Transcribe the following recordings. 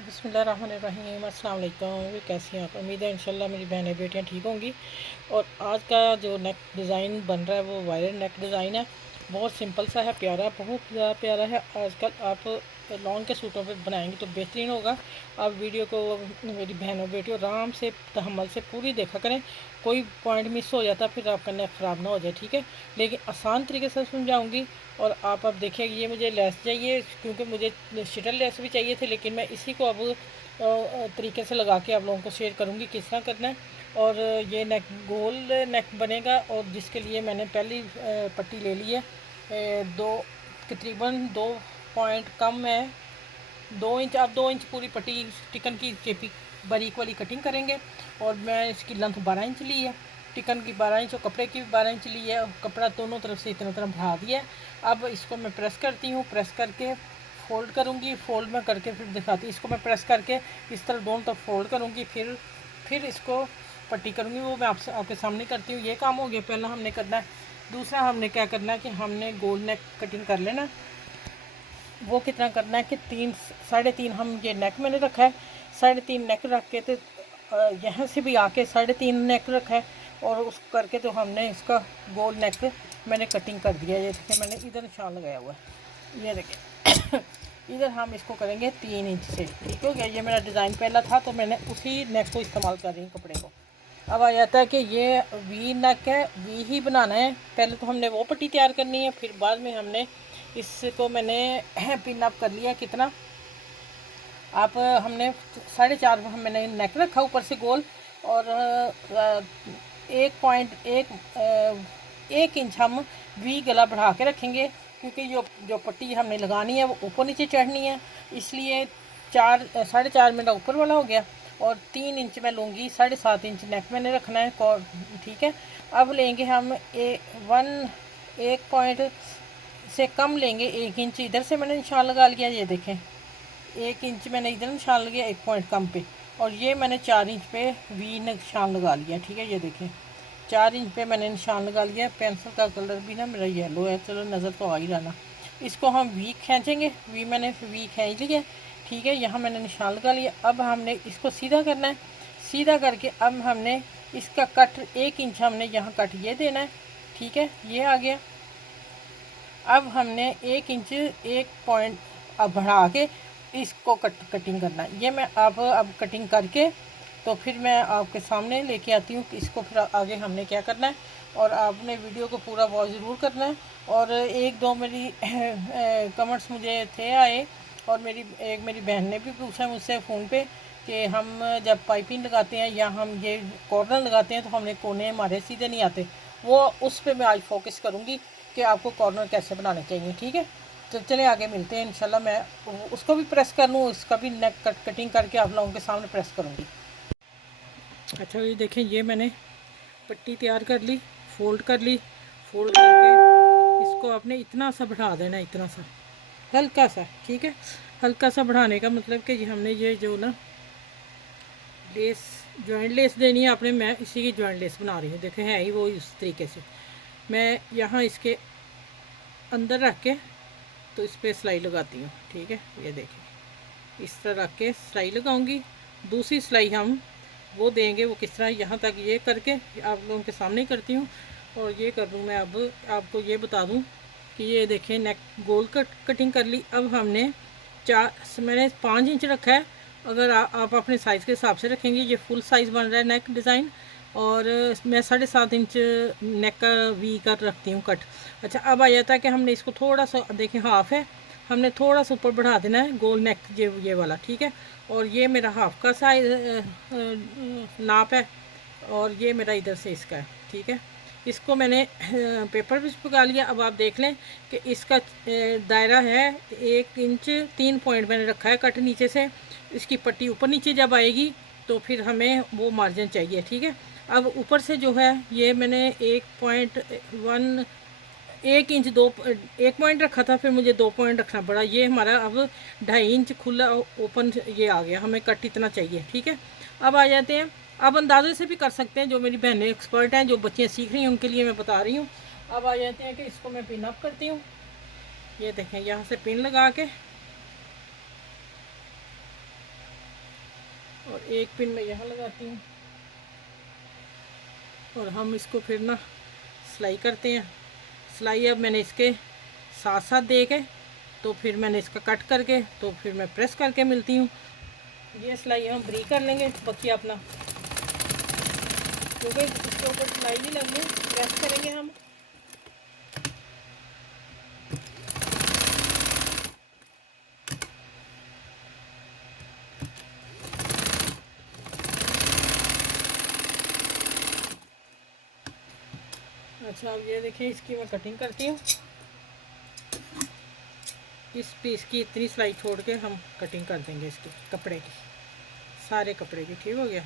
बिस्मिल्लाहिर्रहमानिर्रहीम अस्सलाम वालेकुम। कैसी हैं आप? उम्मीद है इंशाल्लाह मेरी बहनें बेटियां ठीक होंगी। और आज का जो नेक डिज़ाइन बन रहा है वो वायरल नेक डिज़ाइन है। बहुत सिंपल सा है, प्यारा, बहुत ज़्यादा प्यारा है। आजकल आप लॉन्ग के सूटों पे बनाएंगे तो बेहतरीन होगा। आप वीडियो को मेरी बहनों बेटियों आराम से तहम्मुल से पूरी देखा करें। कोई पॉइंट मिस हो जाता फिर आपका नेक ख़राब ना हो जाए, ठीक है। लेकिन आसान तरीके से समझाऊँगी। और आप अब देखिए, ये मुझे लेस चाहिए क्योंकि मुझे शटल लेस भी चाहिए थे, लेकिन मैं इसी को अब तरीके से लगा के आप लोगों को शेयर करूँगी किस तरह करना है। और ये नेक गोल नेक बनेगा, और जिसके लिए मैंने पहली पट्टी ले ली है। दो तकरीबन 2 पॉइंट कम है, 2 इंच। आप 2 इंच पूरी पट्टी टिकन की चेपी बारीक वाली कटिंग करेंगे। और मैं इसकी लेंथ 12 इंच ली है, टिकन की 12 इंच और कपड़े की भी 12 इंच ली है। और कपड़ा दोनों तरफ से इतना तरफ बढ़ा दिया है। अब इसको मैं प्रेस करती हूँ, प्रेस करके फ़ोल्ड करूँगी। फ़ोल्ड में करके फिर दिखाती हूँ। इसको मैं प्रेस करके इस तरह दोनों तरफ फ़ोल्ड करूँगी, फिर इसको पट्टी करूँगी। वो मैं आपके सामने करती हूँ। ये काम हो गया, पहला हमने करना है। दूसरा हमने क्या करना है कि हमने गोल नेक कटिंग कर लेना। वो कितना करना है कि 3 साढ़े 3 हम ये नेक मैंने रखा है। 3.5 नेक रख के तो यहाँ से भी आके 3.5 नेक रखा है। और उसको करके तो हमने इसका गोल नेक मैंने कटिंग कर दिया। ये देखिए, मैंने इधर निशान लगाया हुआ है, ये देखिए। इधर हम इसको करेंगे 3 इंच से, ठीक हो गया। ये मेरा डिज़ाइन पहला था तो मैंने उसी नेक को इस्तेमाल कर रही हूँ कपड़े को। अब आ जाता है कि ये वी नेक है, वी ही बनाना है। पहले तो हमने वो पट्टी तैयार करनी है, फिर बाद में हमने इसको मैंने पिन अप कर लिया। कितना आप हमने 4.5 मैंने नेक रखा ऊपर से गोल। और 1.1 इंच हम वी गला बढ़ा के रखेंगे, क्योंकि जो पट्टी हमने लगानी है वो ऊपर नीचे चढ़नी है। इसलिए 4 साढ़े 4 मेरा ऊपर वाला हो गया। और 3 इंच मैं लूँगी, 7.5 इंच नेक मैंने रखना है, ठीक है। अब लेंगे हम 1 पॉइंट से कम लेंगे, 1 इंच इधर से मैंने निशान लगा लिया। ये देखें, 1 इंच मैंने इधर निशान लिया 1 पॉइंट कम पे। और ये मैंने 4 इंच पे वी निशान लगा लिया, ठीक है। ये देखें, 4 इंच पे मैंने निशान लगा लिया। पेंसिल का कलर भी ना मेरा येलो है, चलो नज़र तो आ ही रहा ना। इसको हम वी खींचेंगे, मैंने वी खींच लिया, ठीक है। यहाँ मैंने निशान लगा लिया। अब हमने इसको सीधा करना है। सीधा करके अब हमने इसका कट 1 इंच हमने यहाँ कट ये देना है, ठीक है। ये आ गया। अब हमने 1 इंच 1 पॉइंट अब बढ़ा के इसको कटिंग करना है। ये मैं अब कटिंग करके तो फिर मैं आपके सामने लेके आती हूँ कि इसको फिर आगे हमने क्या करना है। और आपने वीडियो को पूरा वॉच ज़रूर करना है। और एक दो मेरी कमेंट्स मुझे थे आए, और मेरी बहन ने भी पूछा मुझसे फ़ोन पे कि हम जब पाइपिंग लगाते हैं या हम ये कॉर्नर लगाते हैं तो हमने कोने हमारे सीधे नहीं आते। वो उस पर मैं आज फोकस करूँगी कि आपको कॉर्नर कैसे बनाने चाहिए, ठीक है। तो चले आगे मिलते हैं इंशाल्लाह। मैं उसको भी प्रेस कर लूँ, उसका भी नेक कटिंग करके आप लोगों के सामने प्रेस करूँगी। अच्छा, ये देखें, ये मैंने पट्टी तैयार कर ली, फोल्ड कर ली। फोल्ड करके इसको आपने इतना सा बढ़ा देना, इतना सा, हल्का सा, ठीक है। हल्का सा बढ़ाने का मतलब कि हमने ये जो ना लेस जॉइंट लेस देनी है आपने। मैं इसी की जॉइंट लेस बना रही हूँ, देखें है ही वो इस तरीके से। मैं यहाँ इसके अंदर रख के तो इस पर सिलाई लगाती हूँ, ठीक है। ये देखिए, इस तरह रख के सिलाई लगाऊंगी। दूसरी सिलाई हम वो देंगे, वो किस तरह, यहाँ तक ये करके आप लोगों के सामने करती हूँ। और ये कर दूँ मैं। अब आपको ये बता दूँ कि ये देखें, नेक गोल कटिंग कर ली। अब हमने मैंने 5 इंच रखा है। अगर आप अपने साइज़ के हिसाब से रखेंगे, ये फुल साइज़ बन रहा है नेक डिज़ाइन। और मैं 7.5 इंच नेक का वी का रखती हूँ कट। अच्छा, अब आ जाता है कि हमने इसको थोड़ा सा, देखें हाफ़ है, हमने थोड़ा सा ऊपर बढ़ा देना है गोल नेक, ये वाला, ठीक है। और ये मेरा हाफ़ का साइज नाप है। और ये मेरा इधर से इसका है, ठीक है। इसको मैंने पेपर पे चिपका लिया। अब आप देख लें कि इसका दायरा है 1 इंच 3 पॉइंट मैंने रखा है कट नीचे से। इसकी पट्टी ऊपर नीचे जब आएगी तो फिर हमें वो मार्जिन चाहिए, ठीक है। अब ऊपर से जो है ये मैंने 1.1 1 इंच 1 पॉइंट रखा था, फिर मुझे 2 पॉइंट रखना पड़ा। ये हमारा अब 2.5 इंच खुला ओपन ये आ गया, हमें कट इतना चाहिए, ठीक है। अब आ जाते हैं, अब अंदाजे से भी कर सकते हैं, जो मेरी बहनें एक्सपर्ट हैं, जो बच्चियाँ सीख रही हैं उनके लिए मैं बता रही हूँ। अब आ जाते हैं कि इसको मैं पिन अप करती हूँ। ये देखें, यहाँ से पिन लगा के और एक पिन मैं यहाँ लगाती हूँ और हम इसको फिर ना सिलाई करते हैं। सिलाई अब मैंने इसके साथ साथ दे के तो फिर मैंने इसका कट करके तो फिर मैं प्रेस करके मिलती हूँ। ये सिलाई हम ब्री कर लेंगे बाकी अपना, क्योंकि इसके ऊपर सिलाई नहीं लगनी, प्रेस करेंगे हम। अच्छा अब ये देखिए इसकी मैं कटिंग करती हूँ। इस पीस की इतनी सिलाई छोड़ के हम कटिंग कर देंगे इसके कपड़े की, सारे कपड़े की। ठीक हो गया।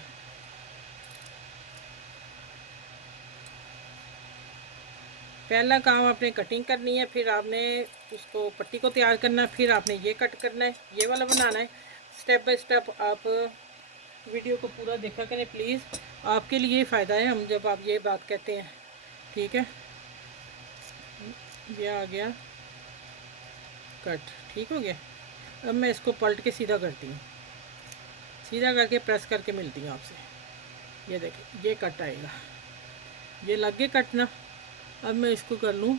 पहला काम आपने कटिंग करनी है, फिर आपने उसको पट्टी को तैयार करना है, फिर आपने ये कट करना है, ये वाला बनाना है। स्टेप बाय स्टेप आप वीडियो को पूरा देखा करें प्लीज़, आपके लिए ही फ़ायदा है हम जब आप ये बात कहते हैं। ठीक है, ये आ गया कट। ठीक हो गया। अब मैं इसको पलट के सीधा करती हूँ, सीधा करके प्रेस करके मिलती हूँ आपसे। ये देखिए ये कट आएगा, ये लग गए कट ना। अब मैं इसको कर लूँ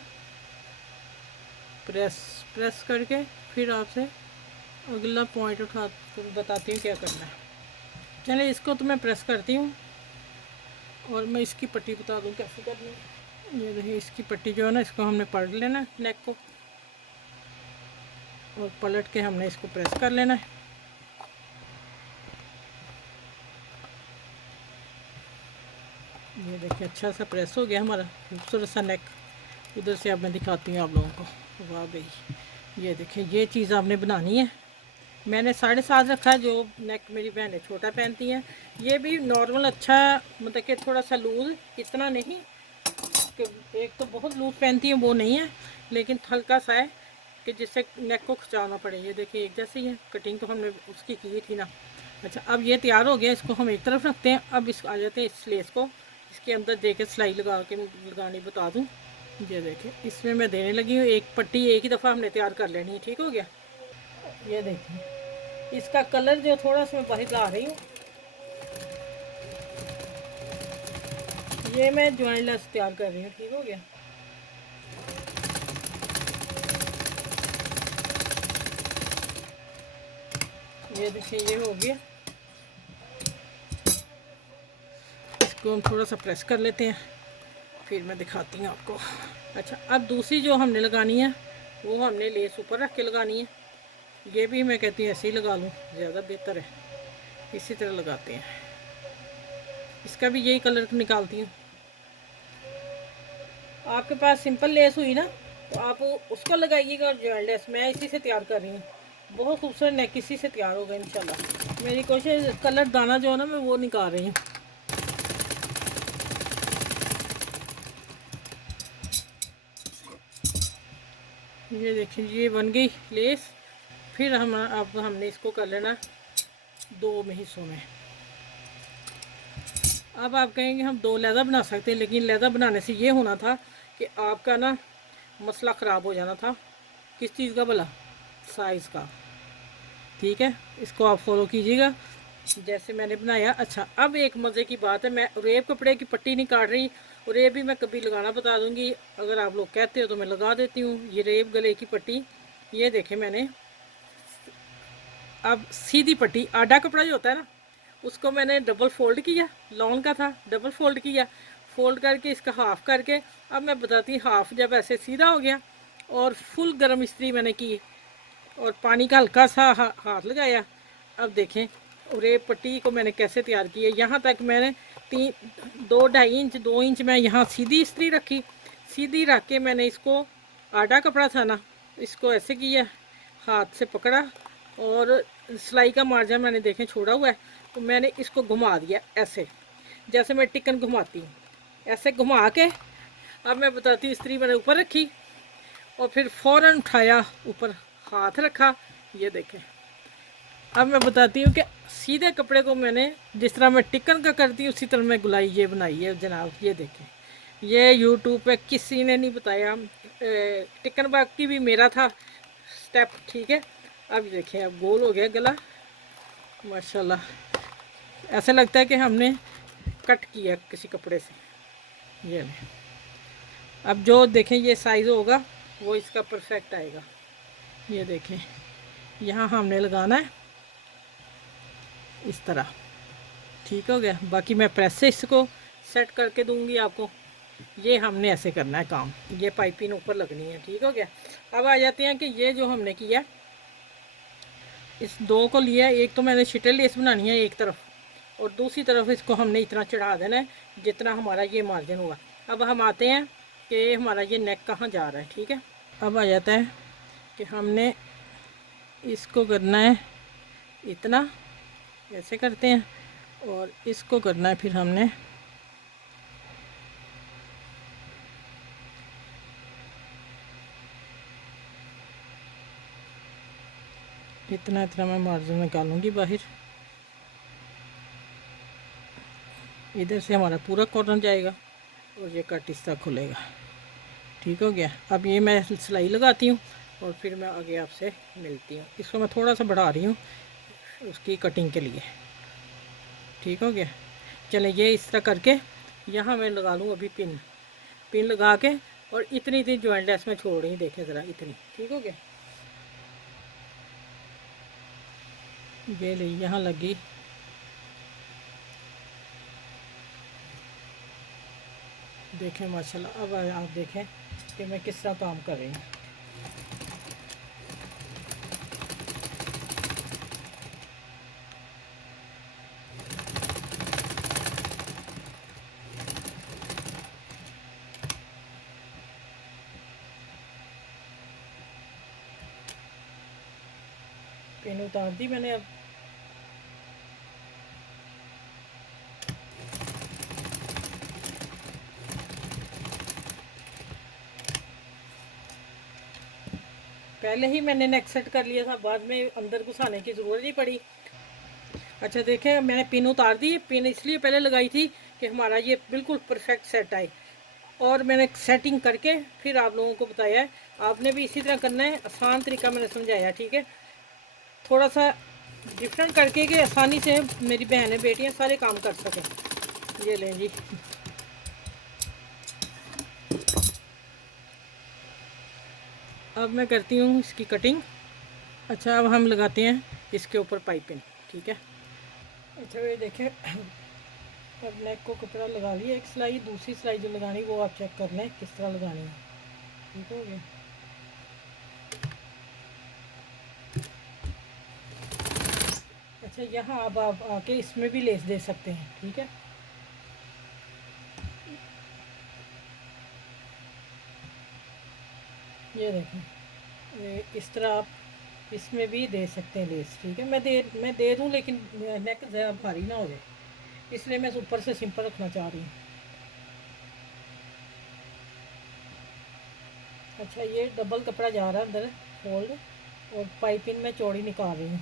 प्रेस, प्रेस करके फिर आपसे अगला पॉइंट उठा बताती हूँ क्या करना है। चलिए इसको तो मैं प्रेस करती हूँ और मैं इसकी पट्टी बता दूँ कैसे करनी है। ये देखिए इसकी पट्टी जो है ना, इसको हमने पलट लेना है नेक को, और पलट के हमने इसको प्रेस कर लेना है। ये देखिए अच्छा सा प्रेस हो गया हमारा खूबसूरत सा नेक। उधर से अब मैं दिखाती हूँ आप लोगों को। वाह भाई, ये देखिए ये चीज़ आपने बनानी है। मैंने 7.5 रखा है, जो नेक मेरी बहनें छोटा पहनती हैं। ये भी नॉर्मल अच्छा, मतलब कि थोड़ा सा लूज़, इतना नहीं कि एक तो बहुत लूज़ पहनती हैं वो नहीं है, लेकिन हल्का सा है कि जिससे नेक को खिंचाना पड़े। ये देखिए एक जैसी है, कटिंग तो हमने उसकी की थी ना। अच्छा अब ये तैयार हो गया, इसको हम एक तरफ रखते हैं। अब इस आ जाते हैं इस लेस को इसके अंदर दे के सिलाई लगा के लगानी बता दूँ। ये देखिए इसमें मैं देने लगी हूँ, एक पट्टी एक ही दफ़ा हमने तैयार कर लेनी है। ठीक हो गया। ये देखिए इसका कलर जो थोड़ा सा मैं बाहर ला रही हूँ, ये मैं ज्वाइन लेस तैयार कर रही हूँ। ठीक हो गया। ये देखिए ये हो गया, इसको हम थोड़ा सा प्रेस कर लेते हैं, फिर मैं दिखाती हूँ आपको। अच्छा अब दूसरी जो हमने लगानी है वो हमने लेस ऊपर रख के लगानी है। ये भी मैं कहती हूँ ऐसे ही लगा लूँ, ज़्यादा बेहतर है। इसी तरह लगाते हैं, इसका भी यही कलर निकालती हूँ। आपके पास सिंपल लेस हुई ना तो आप उसको लगाइएगा, और ज्वाइन लेस मैं इसी से तैयार कर रही हूँ। बहुत खूबसूरत नेक इसी से तैयार होगा इंशाल्लाह। मेरी कोशिश कलर दाना जो है ना मैं वो निकाल रही हूँ। ये देखिए ये बन गई लेस। फिर अब हमने इसको कर लेना 2 हिस्सों में। अब आप कहेंगे हम 2 लहदा बना सकते हैं, लेकिन लहदा बनाने से ये होना था कि आपका ना मसला ख़राब हो जाना था। किस चीज़ का भला? साइज़ का। ठीक है, इसको आप फॉलो कीजिएगा जैसे मैंने बनाया। अच्छा अब एक मज़े की बात है, मैं रेब कपड़े की पट्टी नहीं काट रही, रेब भी मैं कभी लगाना बता दूंगी। अगर आप लोग कहते हो तो मैं लगा देती हूँ ये रेब गले की पट्टी। ये देखें मैंने अब सीधी पट्टी, आडा कपड़ा जो होता है ना उसको मैंने डबल फोल्ड किया, लॉन का था डबल फोल्ड किया, फोल्ड करके इसका हाफ़ करके अब मैं बताती हूँ हाफ़ जब ऐसे सीधा हो गया और फुल गर्म इस्त्री मैंने की और पानी का हल्का सा हाथ लगाया। अब देखें रेब पट्टी को मैंने कैसे तैयार की है। यहाँ तक मैंने 2.5 इंच 2 इंच मैं यहाँ सीधी इस्त्री रखी, सीधी रख के मैंने इसको आटा कपड़ा था ना इसको ऐसे किया, हाथ से पकड़ा और सिलाई का मार्जिन मैंने देखें छोड़ा हुआ है तो मैंने इसको घुमा दिया ऐसे, जैसे मैं टिकन घुमाती हूँ ऐसे घुमा के। अब मैं बताती हूँ इस्त्री मैंने ऊपर रखी और फिर फ़ौरन उठाया ऊपर हाथ रखा। ये देखें अब मैं बताती हूँ कि सीधे कपड़े को मैंने जिस तरह मैं टिकन का करती हूँ उसी तरह मैं गुलाई ये बनाई है जनाब। ये देखें ये यूट्यूब पे किसी ने नहीं बताया, टिकन बाकी भी मेरा था स्टेप। ठीक है अब देखें अब गोल हो गया गला माशाल्लाह। ऐसा लगता है कि हमने कट किया किसी कपड़े से। ये लें, अब जो देखें ये साइज़ होगा वो इसका परफेक्ट आएगा। ये देखें, यहाँ हमने लगाना है इस तरह, ठीक हो गया। बाकी मैं प्रेस से इसको सेट करके दूंगी आपको। ये हमने ऐसे करना है काम, ये पाइपिंग ऊपर लगनी है, ठीक हो गया। अब आ जाते हैं कि ये जो हमने किया, इस दो को लिया, एक तो मैंने शिटर लेस बनानी है एक तरफ, और दूसरी तरफ इसको हमने इतना चढ़ा देना है जितना हमारा ये मार्जिन होगा। अब हम आते हैं कि हमारा ये नेक कहाँ जा रहा है, ठीक है। अब आ जाता है कि हमने इसको करना है इतना, ऐसे करते हैं, और इसको करना है फिर हमने इतना इतना, मैं मार्जिन निकालूंगी बाहर। इधर से हमारा पूरा कॉटन जाएगा और ये कट इस तरह खुलेगा, ठीक हो गया। अब ये मैं सिलाई लगाती हूँ और फिर मैं आगे आपसे मिलती हूँ। इसको मैं थोड़ा सा बढ़ा रही हूँ उसकी कटिंग के लिए, ठीक हो गया। चले ये इस तरह करके यहाँ मैं लगा लूँ अभी पिन, पिन लगा के, और इतनी इतनी जॉइंट लेस में छोड़ रही हूँ, देखें ज़रा इतनी, ठीक हो गया। ये ले यहाँ लगी, देखें माशाल्लाह। अब आप देखें कि मैं किस तरह काम कर रही हूँ। पिन उतार दी मैंने। अब पहले ही मैंने नेक सेट कर लिया था, बाद में अंदर घुसाने की ज़रूरत नहीं पड़ी। अच्छा देखें, मैंने पिन उतार दी। पिन इसलिए पहले लगाई थी कि हमारा ये बिल्कुल परफेक्ट सेट आए, और मैंने सेटिंग करके फिर आप लोगों को बताया है। आपने भी इसी तरह करना है, आसान तरीका मैंने समझाया, ठीक है। थोड़ा सा डिफरेंट करके कि आसानी से मेरी बहनें बेटियां सारे काम कर सकें। ये लें जी, अब मैं करती हूँ इसकी कटिंग। अच्छा, अब हम लगाते हैं इसके ऊपर पाइपिंग, ठीक है। अच्छा ये देखें, अब नेक को कपड़ा लगा लिया, एक सिलाई, दूसरी सिलाई जो लगानी वो आप चेक कर लें किस तरह लगानी है, ठीक हो गया। अच्छा, यहाँ अब आप आके इसमें भी लेस दे सकते हैं, ठीक है। ये देखें, इस तरह आप इसमें भी दे सकते हैं लेस, ठीक है। मैं दे दूँ, लेकिन नेक ज़्यादा भारी ना हो जाए, इसलिए मैं ऊपर से सिंपल रखना चाह रही हूँ। अच्छा, ये डबल कपड़ा जा रहा है अंदर फोल्ड, और पाइपिंग में चौड़ी निकाल रही हूँ।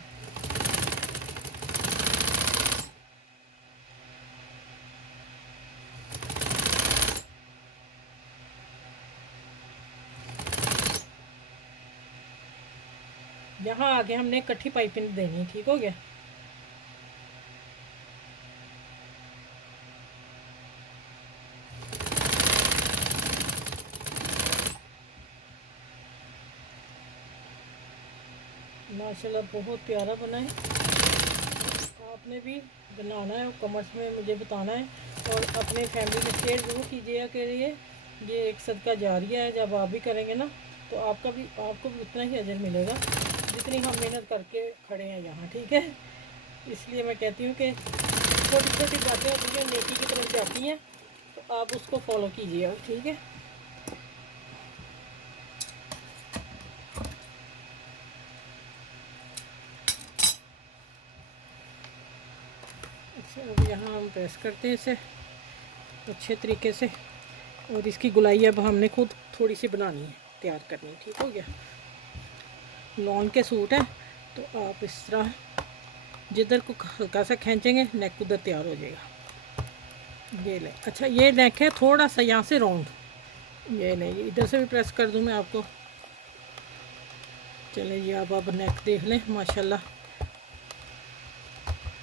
यहाँ आगे हमने इकट्ठी पाइपिंग देनी, ठीक हो गया। माशाल्लाह बहुत प्यारा बना है। आपने भी बनाना है, कमेंट्स में मुझे बताना है, और अपने फैमिली में शेयर ज़रूर कीजिएगा कि ये एक सदका जारिया है। जब आप भी करेंगे ना, तो आपको भी उतना ही अजर मिलेगा जितनी हम मेहनत करके खड़े हैं यहाँ, ठीक है। इसलिए मैं कहती हूँ कि छोटी छोटी बातें होती हैं, नेकी की तरफ जाती हैं, तो आप उसको फॉलो कीजिए, ठीक है। अच्छा, अब यहाँ हम प्रेस करते हैं इसे अच्छे तरीके से, और इसकी गुलाई अब हमने खुद थोड़ी सी बनानी है, तैयार करनी है, ठीक हो गया। लॉन के सूट है, तो आप इस तरह जिधर को हल्का सा खींचेंगे नेक उधर तैयार हो जाएगा। ये ले, अच्छा ये नेक है थोड़ा सा यहाँ से राउंड, ये नहीं, इधर से भी प्रेस कर दूँ मैं आपको। चले ये अब नेक देख लें, माशाल्लाह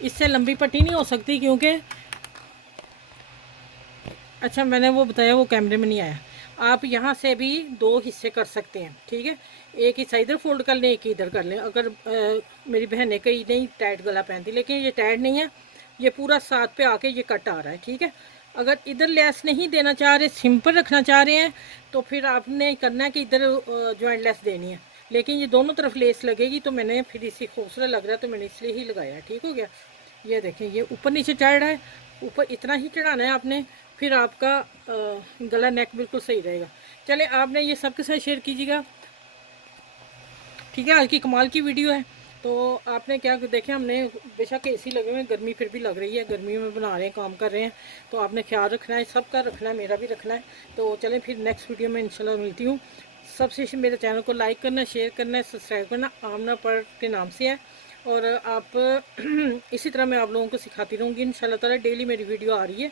इससे लंबी पट्टी नहीं हो सकती क्योंकि अच्छा मैंने वो बताया वो कैमरे में नहीं आया। आप यहाँ से भी 2 हिस्से कर सकते हैं, ठीक है। एक हिस्सा इधर फोल्ड कर लें, एक इधर कर लें। अगर मेरी बहन ने कहीं नहीं टाइट गला पहनती, लेकिन ये टाइट नहीं है, ये पूरा साथ पे आके ये कट आ रहा है, ठीक है। अगर इधर लेस नहीं देना चाह रहे, सिंपल रखना चाह रहे हैं, तो फिर आपने करना है कि इधर जॉइंट लेस देनी है। लेकिन ये दोनों तरफ लेस लगेगी, तो मैंने फिर इसी खूबसूरत लग रहा है तो मैंने इसलिए ही लगाया, ठीक हो गया। ये देखें, ये ऊपर नीचे चढ़ रहा है, ऊपर इतना ही चढ़ाना है आपने, फिर आपका गला नेक बिल्कुल सही रहेगा। चले, आपने ये सबके साथ शेयर कीजिएगा, ठीक है। आज की कमाल की वीडियो है। तो आपने क्या देखें, हमने बेशक एसी लगे हुए हैं, गर्मी फिर भी लग रही है, गर्मी में बना रहे हैं, काम कर रहे हैं, तो आपने ख्याल रखना है, सबका रखना है, मेरा भी रखना है। तो चलें फिर नेक्स्ट वीडियो में इंशाल्लाह मिलती हूँ। सबसे मेरे चैनल को लाइक करना, शेयर करना, सब्सक्राइब करना। आमना पर के नाम से है, और आप इसी तरह मैं आप लोगों को सिखाती रहूँगी इंशाल्लाह ताला। डेली मेरी वीडियो आ रही है,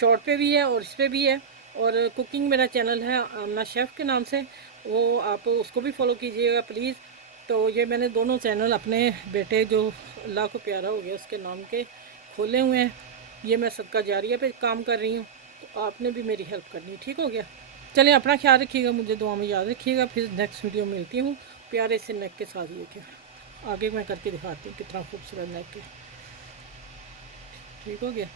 शॉर्ट पे भी है और इस पर भी है। और कुकिंग मेरा चैनल है आमना शेफ़ के नाम से, वो आप उसको भी फॉलो कीजिएगा प्लीज़। तो ये मैंने दोनों चैनल अपने बेटे जो अल्लाह को प्यारा हो गया उसके नाम के खोले हुए हैं। ये मैं सदका जारिया पे काम कर रही हूँ, तो आपने भी मेरी हेल्प करनी है, ठीक हो गया। चलें, अपना ख्याल रखिएगा, मुझे दुआ में याद रखिएगा। फिर नेक्स्ट वीडियो में मिलती हूँ प्यारे से नेक के साथ। ये क्या आगे मैं करके दिखाती हूँ कितना खूबसूरत नेक है, ठीक हो गया।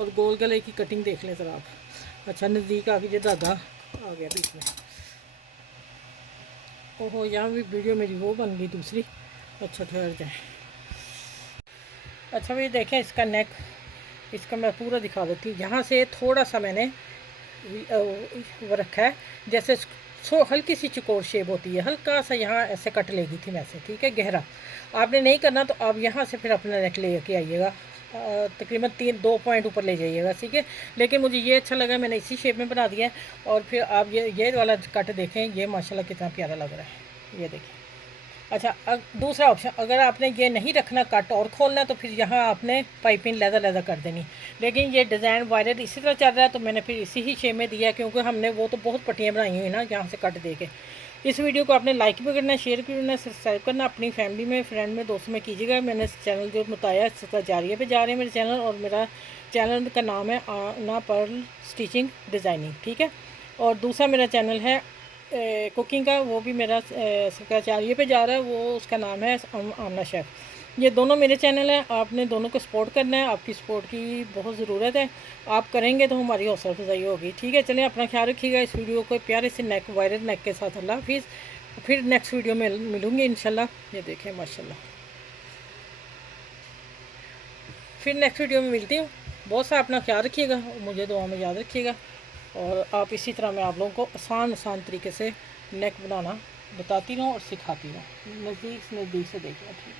और गोल गले की कटिंग देख लें ज़रा आप। अच्छा नज़दीक आ गई, दादा आ गया बीच में। ओहो, यहाँ भी वीडियो मेरी वो बन गई दूसरी। अच्छा ठहर जाए। अच्छा भाई देखें इसका नेक, इसका मैं पूरा दिखा देती हूँ। यहाँ से थोड़ा सा मैंने वो रखा है, जैसे हल्की सी चकोर शेप होती है, हल्का सा यहाँ ऐसे कट लेगी थी वैसे, ठीक है। गहरा आपने नहीं करना, तो आप यहाँ से फिर अपना नेक ले के आइएगा, तकरीबन 2 पॉइंट ऊपर ले जाइएगा, ठीक है। लेकिन मुझे ये अच्छा लगा, मैंने इसी शेप में बना दिया है। और फिर आप ये वाला कट देखें, ये माशाल्लाह कितना प्यारा लग रहा है, ये देखें। अच्छा दूसरा ऑप्शन, अगर आपने ये नहीं रखना कट और खोलना है, तो फिर यहाँ आपने पाइपिंग लैदा कर देनी। लेकिन ये डिज़ाइन वायरल इसी तरह चल रहा है, तो मैंने फिर इसी ही शेप में दिया, क्योंकि हमने वो तो बहुत पट्टियाँ बनाई हुई ना यहाँ से कट दे के। इस वीडियो को आपने लाइक भी करना, शेयर भी करना, सब्सक्राइब करना, अपनी फैमिली में, फ्रेंड में, दोस्तों में कीजिएगा। मैंने चैनल जो बताया सदका जारिया पे जा रहे हैं मेरे चैनल, और मेरा चैनल का नाम है आना पर्ल स्टिचिंग डिज़ाइनिंग, ठीक है। और दूसरा मेरा चैनल है कुकिंग का, वो भी मेरा सदका पे जा रहा है, वो उसका नाम है आमना शेफ़। ये दोनों मेरे चैनल हैं, आपने दोनों को सपोर्ट करना है, आपकी सपोर्ट की बहुत ज़रूरत है। आप करेंगे तो हमारी हौसला अफजाई होगी, ठीक है। चलें, अपना ख्याल रखिएगा। इस वीडियो को प्यारे से नेक वायरल नेक के साथ अल्लाह हाफिज़। फिर नेक्स्ट वीडियो में मिलूँगी इंशाल्लाह। ये देखें माशाल्लाह, फिर नेक्स्ट वीडियो में मिलती हूँ। बहुत सा अपना ख्याल रखिएगा, मुझे दुआ में याद रखिएगा। और आप इसी तरह मैं आप लोगों को आसान तरीके से नेक बनाना बताती रहूँ और सिखाती रहूँ। नज़दीक से देखना, ठीक।